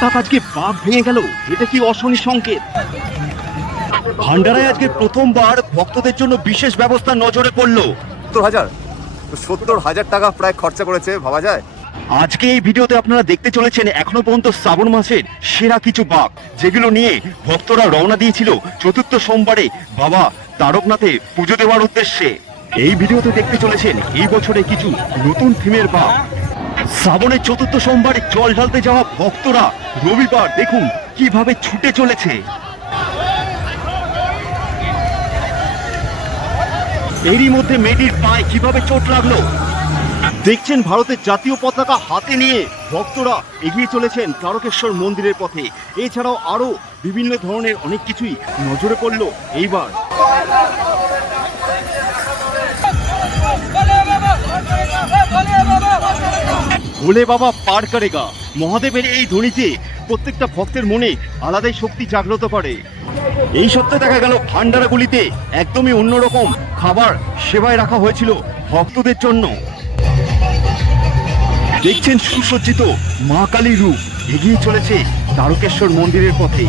হঠাৎ আজকে বাঁধ ভেঙে গেল, এটা কি অশনি সংকেত? ভান্ডারায় আজকে প্রথমবার ভক্তদের জন্য বিশেষ ব্যবস্থা নজরে পড়লো। 70,000 টাকা প্রায় খরচা করেছে, ভাবা যায়। আজকে এই ভিডিওতে আপনারা দেখতে চলেছেন এখনো পর্যন্ত শ্রাবণ মাসের সেরা কিছু বাঁক, যেগুলো নিয়ে ভক্তরা রওনা দিয়েছিল চতুর্থ সোমবারে বাবা তারকনাথে পুজো দেওয়ার উদ্দেশ্যে। এই ভিডিওতে দেখতে চলেছেন এই বছরে কিছু নতুন থিমের বাঁক। শ্রাবণের চতুর্থ সোমবারে জল ঢালতে যাওয়া ভক্তরা রবিবার দেখুন কিভাবে ছুটে চলেছে। এরই মধ্যে মেয়েটির পায়ে কিভাবে চোট লাগলো। দেখছেন ভারতের জাতীয় পতাকা হাতে নিয়ে ভক্তরা এগিয়ে চলেছেন তারকেশ্বর মন্দিরের পথে। এছাড়াও আরো বিভিন্ন ধরনের অনেক কিছুই নজরে পড়লো এইবার। ভোলে বাবা পার করেগা, মহাদেবের এই ধ্বনিতে প্রত্যেকটা ভক্তের মনে আলাদাই শক্তি জাগ্রত করে। এই সপ্তাহে দেখা গেল ভান্ডারাগুলিতে একদমই অন্যরকম খাবার সেবায় রাখা হয়েছিল ভক্তদের জন্য। দেখছেন সুসজ্জিত মা কালীর রূপ এগিয়ে চলেছে তারকেশ্বর মন্দিরের পথে।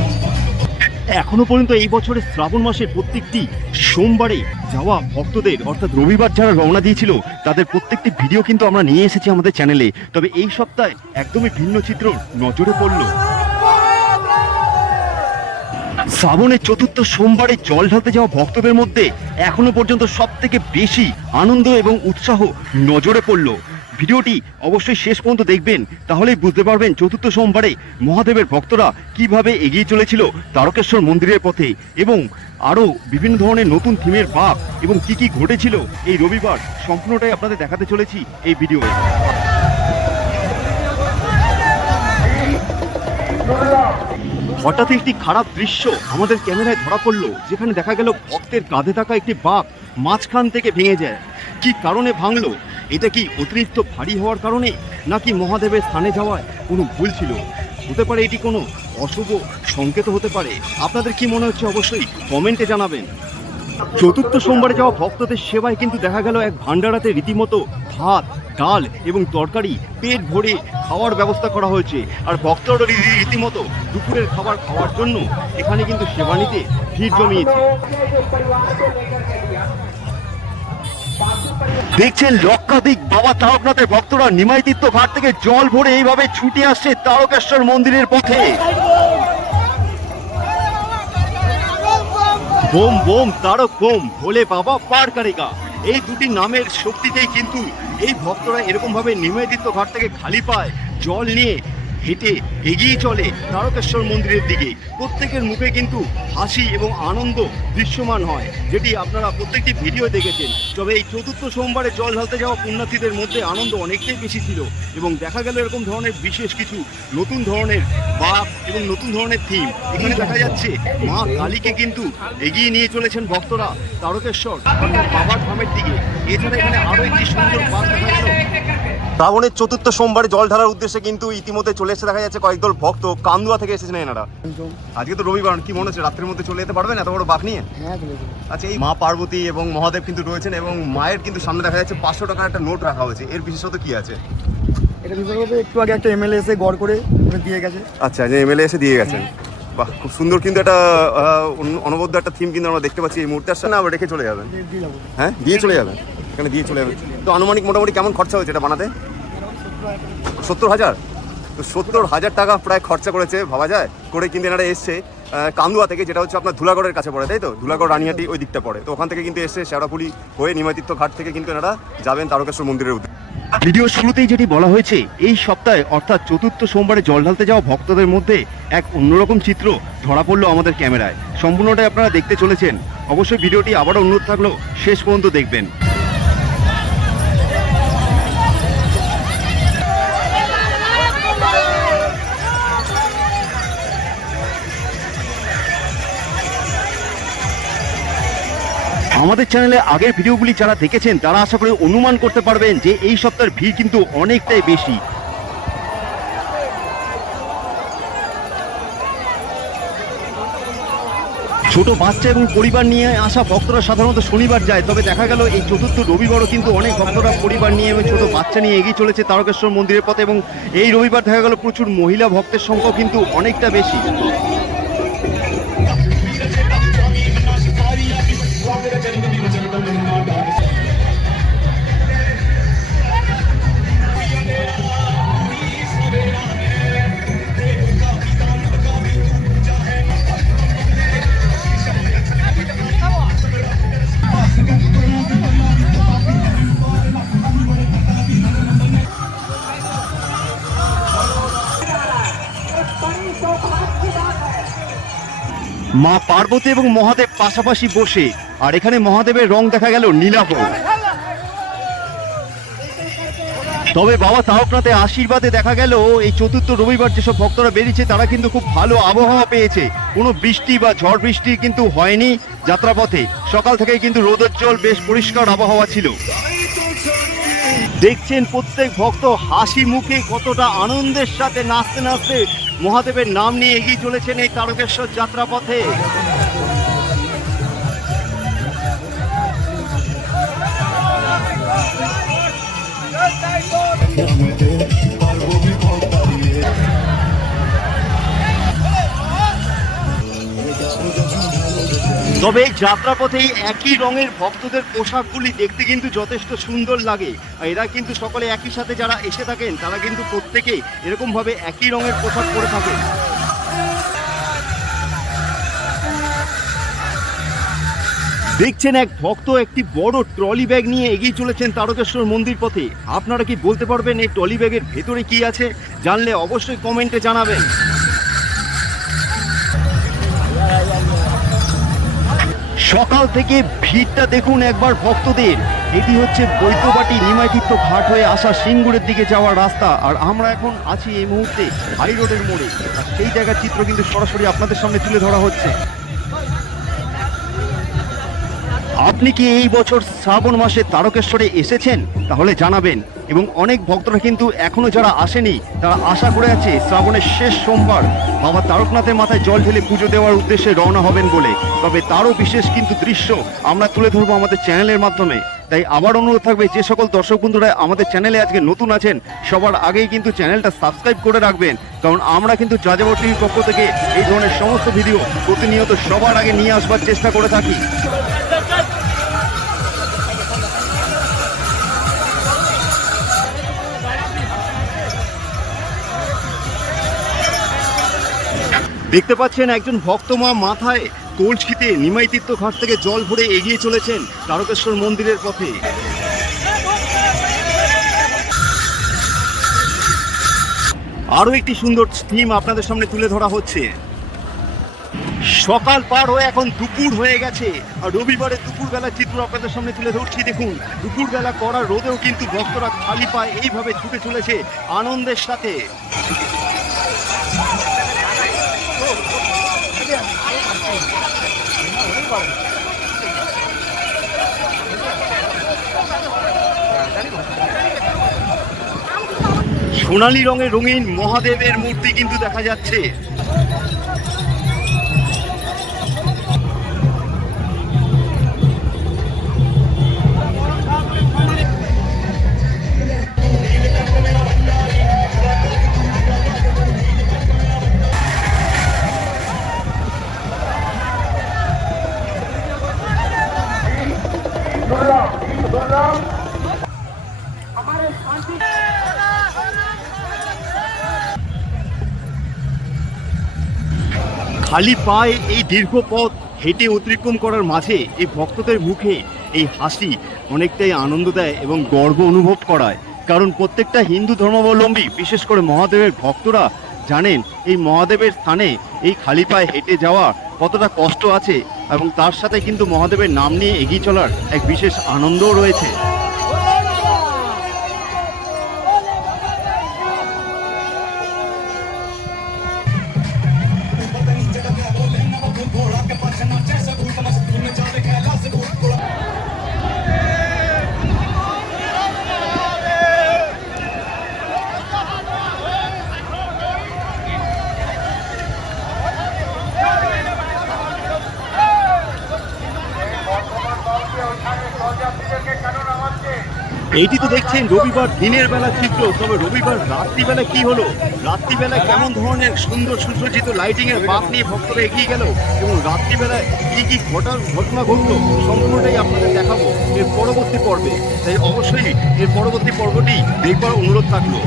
এখনো পর্যন্ত এই বছরের শ্রাবণ মাসের প্রত্যেকটি সোমবারে যাওয়া ভক্তদের অর্থাৎ রবিবার যারা রওনা দিয়েছিল তাদের প্রত্যেকটি ভিডিও কিন্তু আমরা নিয়ে এসেছি আমাদের চ্যানেলে। তবে এই সপ্তাহে একদমই ভিন্ন চিত্র নজরে পড়ল। শ্রাবণের চতুর্থ সোমবারে জল ঢালতে যাওয়া ভক্তদের মধ্যে এখনো পর্যন্ত সব থেকে বেশি আনন্দ এবং উৎসাহ নজরে পড়ল। ভিডিওটি অবশ্যই শেষ পর্যন্ত দেখবেন, তাহলেই বুঝতে পারবেন চতুর্থ সোমবারে মহাদেবের ভক্তরা কিভাবে এগিয়ে চলেছিল তারকেশ্বর মন্দিরের পথে এবং আরও বিভিন্ন ধরনের নতুন থিমের বাঁক এবং কি কি ঘটেছিল এই রবিবার, সম্পূর্ণটাই আপনাদের দেখাতে চলেছি এই ভিডিও। হঠাৎ একটি খারাপ দৃশ্য আমাদের ক্যামেরায় ধরা পড়লো, যেখানে দেখা গেল ভক্তের কাঁধে থাকা একটি বাঁক মাঝখান থেকে ভেঙে যায়। কি কারণে ভাঙলো? এটা কি অতিরিক্ত ভারী হওয়ার কারণে, নাকি মহাদেবের স্থানে যাওয়ায় কোনো ভুল ছিল? হতে পারে এটি কোনো অশুভ সংকেত হতে পারে। আপনাদের কি মনে হচ্ছে অবশ্যই কমেন্টে জানাবেন। চতুর্থ সোমবারে যাওয়া ভক্তদের সেবায় কিন্তু দেখা গেল এক ভান্ডারাতে রীতিমতো ভাত, ডাল এবং তরকারি পেট ভরে খাওয়ার ব্যবস্থা করা হয়েছে। আর ভক্তরা রীতিমতো দুপুরের খাবার খাওয়ার জন্য এখানে কিন্তু সেবা নিতে ভিড় জমিয়েছে। দেখছেন লক্ষাধিক বাবা তারকনাথের ভক্তরা নিমাইতীর্থ ঘাট থেকে জল ভরে এইভাবে ছুটে আসছে তারকেশ্বর মন্দিরের পথে। বোম বোম তারক বোম, ভোলে বাবা পার করেগা, এই দুটি নামের শক্তিতেই কিন্তু এই ভক্তরা এরকম ভাবে নিমাইতীর্থ ঘাট থেকে খালি পায় জল নিয়ে হেঁটে এগিয়ে চলে তারকেশ্বর মন্দিরের দিকে। প্রত্যেকের মুখে কিন্তু হাসি এবং আনন্দ দৃশ্যমান হয়, যেটি আপনারা প্রত্যেকটি ভিডিও দেখেছেন। তবে এই চতুর্থ সোমবারে জল ঢালতে যাওয়া পুণ্যার্থীদের মধ্যে আনন্দ অনেকটাই বেশি ছিল এবং দেখা গেল এরকম ধরনের বিশেষ কিছু নতুন ধরনের বাঁক এবং নতুন ধরনের থিম। এখানে দেখা যাচ্ছে মা কালীকে কিন্তু এগিয়ে নিয়ে চলেছেন ভক্তরা তারকেশ্বর বাবার ধামের দিকে। এছাড়া এখানে আরও একটি সুন্দর বাঁক দেখা গেল। শ্রাবণের চতুর্থ সোমবারে জল ঢালার উদ্দেশ্যে কিন্তু ইতিমধ্যে চলে এসে দেখা যাচ্ছে কয়েকদল ভক্ত কান্দুয়া থেকে এসেছেন এনারা। আজকে তো রবিবার, কি মনে হচ্ছে রাত্রের মধ্যে চলে যেতে পারবেন এত বড় বাঁক নিয়ে? আচ্ছা, এই মা পার্বতী এবং মহাদেব কিন্তু রয়েছেন এবং মায়ের কিন্তু সামনে দেখা যাচ্ছে 500 টাকার একটা নোট রাখা হয়েছে। এর বিশেষত কি আছে? এটা বিশেষত একটু আগে একটা এমএলএ এসে গড় করে দিয়ে গেছে। আচ্ছা, যে এমএলএ এসে দিয়ে গেছেন, বাহ, খুব সুন্দর কিন্তু একটা অনবদ্য একটা থিম কিন্তু আমরা দেখতে পাচ্ছি। এই মুহূর্তের সামনে আবার রেখে চলে যাবেন? হ্যাঁ, দিয়ে চলে যাবেন, এখানে দিয়ে চলে যাবেন। তো আনুমানিক মোটামুটি কেমন খরচা হয়েছে এটা বানাতে? 70,000। তো 70,000 টাকা প্রায় খরচা করেছে, ভাবা যায়, করে কিন্তু এনারা এসছে কান্দুয়া থেকে, যেটা হচ্ছে আপনার ধুলাগড়ের কাছে পড়ে, তাই তো? ধুলাগড় রানিহাটি ওই দিকটা পড়ে। তো ওখান থেকে কিন্তু এসছে শেওড়াফুলি হয়ে নিমাইতীর্থ ঘাট থেকে কিন্তু এনারা যাবেন তারকেশ্বর মন্দিরের উদ্দেশ্যে। ভিডিও শুরুতেই যেটি বলা হয়েছে, এই সপ্তাহে অর্থাৎ চতুর্থ সোমবারে জল ঢালতে যাওয়া ভক্তদের মধ্যে এক অন্যরকম চিত্র ধরা পড়লো আমাদের ক্যামেরায়। সম্পূর্ণটাই আপনারা দেখতে চলেছেন। অবশ্যই ভিডিওটি আবারও অনুরোধ থাকলো শেষ পর্যন্ত দেখবেন। আমাদের চ্যানেলে আগের ভিডিওগুলি যারা দেখেছেন তারা আশা করি অনুমান করতে পারবেন যে এই সপ্তাহের ভিড় কিন্তু অনেকটাই বেশি। ছোট বাচ্চা এবং পরিবার নিয়ে আসা ভক্তরা সাধারণত শনিবার যায়, তবে দেখা গেল এই চতুর্থ রবিবারও কিন্তু অনেক ভক্তরা পরিবার নিয়ে এবং ছোট বাচ্চা নিয়ে এগিয়ে চলেছে তারকেশ্বর মন্দিরের পথে, এবং এই রবিবার দেখা গেল প্রচুর মহিলা ভক্তের সংখ্যা কিন্তু অনেকটা বেশি। মা পার্বতী এবং মহাদেব পাশাপাশি বসে, আর এখানে মহাদেবের রং দেখা গেল নীলাভ। তবে বাবা তারকনাথের আশীর্বাদে দেখা গেল এই চতুর্থ রবিবার যেসব ভক্তরা বেরিয়েছে তারা কিন্তু খুব ভালো আবহাওয়া পেয়েছে, কোনো বৃষ্টি বা ঝড় বৃষ্টি কিন্তু হয়নি যাত্রাপথে। সকাল থেকে কিন্তু রোদোজ্জ্বল বেশ পরিষ্কার আবহাওয়া ছিল। দেখছেন প্রত্যেক ভক্ত হাসি মুখে কতটা আনন্দের সাথে নাচতে নাচতে মহাদেবের নাম নিয়ে এগিয়ে চলেছেন এই তারকেশ্বর যাত্রাপথে। তবে এই যাত্রাপথে একই রঙের ভক্তদের পোশাকগুলি দেখতে কিন্তু যথেষ্ট সুন্দর লাগে। আর এরা কিন্তু সকলে একই সাথে যারা এসে থাকেন তারা কিন্তু প্রত্যেকেই এরকমভাবে একই রঙের পোশাক পরে থাকেন। দেখছেন এক ভক্ত একটি বড় ট্রলি ব্যাগ নিয়ে এগিয়ে চলেছেন তারকেশ্বর মন্দির পথে। আপনারা কি বলতে পারবেন এই ট্রলি ব্যাগের ভেতরে কি আছে? জানলে অবশ্যই কমেন্টে জানাবেন। সকাল থেকে ভিড়টা দেখুন একবার ভক্তদের। এটি হচ্ছে বৈদ্যবাটি নিমাইতীর্থ ঘাট হয়ে আসা সিঙ্গুরের দিকে যাওয়ার রাস্তা, আর আমরা এখন আছি এই মুহূর্তে হাই রোডের মোড়ে। আর সেই জায়গার চিত্র কিন্তু সরাসরি আপনাদের সামনে তুলে ধরা হচ্ছে। আপনি কি এই বছর শ্রাবণ মাসে তারকেশ্বরে এসেছেন? তাহলে জানাবেন। এবং অনেক ভক্তরা কিন্তু এখনো যারা আসেনি তারা আশা করে আছে শ্রাবণের শেষ সোমবার বাবা তারকনাথের মাথায় জল ঢেলে পুজো দেওয়ার উদ্দেশ্যে রওনা হবেন বলে। তবে তারও বিশেষ কিন্তু দৃশ্য আমরা তুলে ধরবো আমাদের চ্যানেলের মাধ্যমে। তাই আবার অনুরোধ থাকবে, যে সকল দর্শক বন্ধুরা আমাদের চ্যানেলে আজকে নতুন আছেন সবার আগেই কিন্তু চ্যানেলটা সাবস্ক্রাইব করে রাখবেন, কারণ আমরা কিন্তু যাযাবর টিভির পক্ষ থেকে এই ধরনের সমস্ত ভিডিও প্রতিনিয়ত সবার আগে নিয়ে আসবার চেষ্টা করে থাকি। দেখতে পাচ্ছেন একজন ভক্তমা মাথায় কলসিতে নিমাইতীর্থ ঘাট থেকে জল ভরে এগিয়ে চলেছেন তারকেশ্বর মন্দিরের পথে। আরো একটি সুন্দর থিম আপনাদের সামনে তুলে ধরা হচ্ছে। সকাল পার হয়ে এখন দুপুর হয়ে গেছে, আর রবিবারের দুপুরবেলার চিত্র আপনাদের সামনে তুলে ধরছি। দেখুন দুপুরবেলা করা রোদেও কিন্তু ভক্তরা খালি পায়ে এইভাবে ছুটে চলেছে আনন্দের সাথে। সোনালী রঙের রঙিন মহাদেবের মূর্তি কিন্তু দেখা যাচ্ছে। খালি পায়ে এই দীর্ঘ পথ হেঁটে অতিক্রম করার মাঝে এই ভক্তদের মুখে এই হাসি অনেকটাই আনন্দ দেয় এবং গর্ব অনুভব করায়। কারণ প্রত্যেকটা হিন্দু ধর্মাবলম্বী বিশেষ করে মহাদেবের ভক্তরা জানেন এই মহাদেবের স্থানে এই খালি পায়ে হেঁটে যাওয়া কতটা কষ্ট আছে, এবং তার সাথে কিন্তু মহাদেবের নাম নিয়ে এগিয়ে চলার এক বিশেষ আনন্দও রয়েছে। এইটি তো দেখছেন রবিবার দিনের বেলা চিত্র, তবে রবিবার রাত্রিবেলা কি হলো, রাত্রিবেলা কেমন ধরনের সুন্দর সুসজ্জিত লাইটিং এর বাপ নিয়ে ভক্তরা এগিয়ে গেল এবং রাত্রিবেলায় কি কি ঘটনা ঘটলো সম্পূর্ণটাই আপনাদের দেখাবো এর পরবর্তী পর্বে। তাই অবশ্যই এর পরবর্তী পর্বটি দেখবার অনুরোধ থাকলো।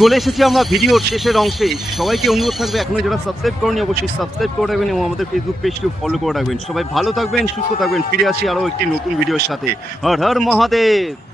চলে এসেছি আমরা ভিডিওর শেষের অংশে। সবাইকে অনুরোধ থাকবে এখনো যারা সাবস্ক্রাইব করেনি অবশ্যই সাবস্ক্রাইব করে রাখবেন এবং আমাদের ফেসবুক পেজটিও ফলো করে রাখবেন। সবাই ভালো থাকবেন, সুস্থ থাকবেন। ফিরে আসি আরও একটি নতুন ভিডিওর সাথে। হর হর মহাদেব।